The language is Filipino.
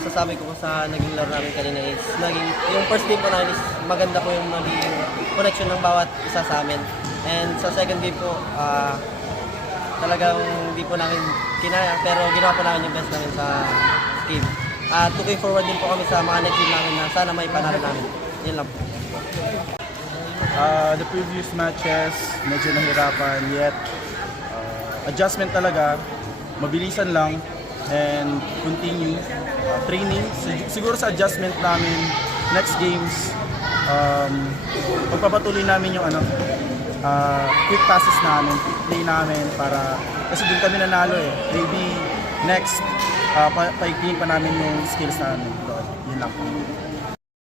masasabi ko sa naging laro namin kanina is yung first game po namin is maganda po yung naging connection ng bawat isa sa amin. And sa second game po, talagang hindi po namin kinaya pero ginawa po namin yung best namin sa game. At looking forward din po kami sa mga next game namin na sana may panalo namin. Yun lang po. The previous matches, medyo nahirapan yet. Adjustment talaga, mabilisan lang and continue. Training, siguro sa adjustment namin, next games, pagpapatuloy namin yung quick passes namin, quick play namin para, kasi doon kami nanalo eh. Maybe next, paigtingin pa namin yung skills namin doon. Yun lang.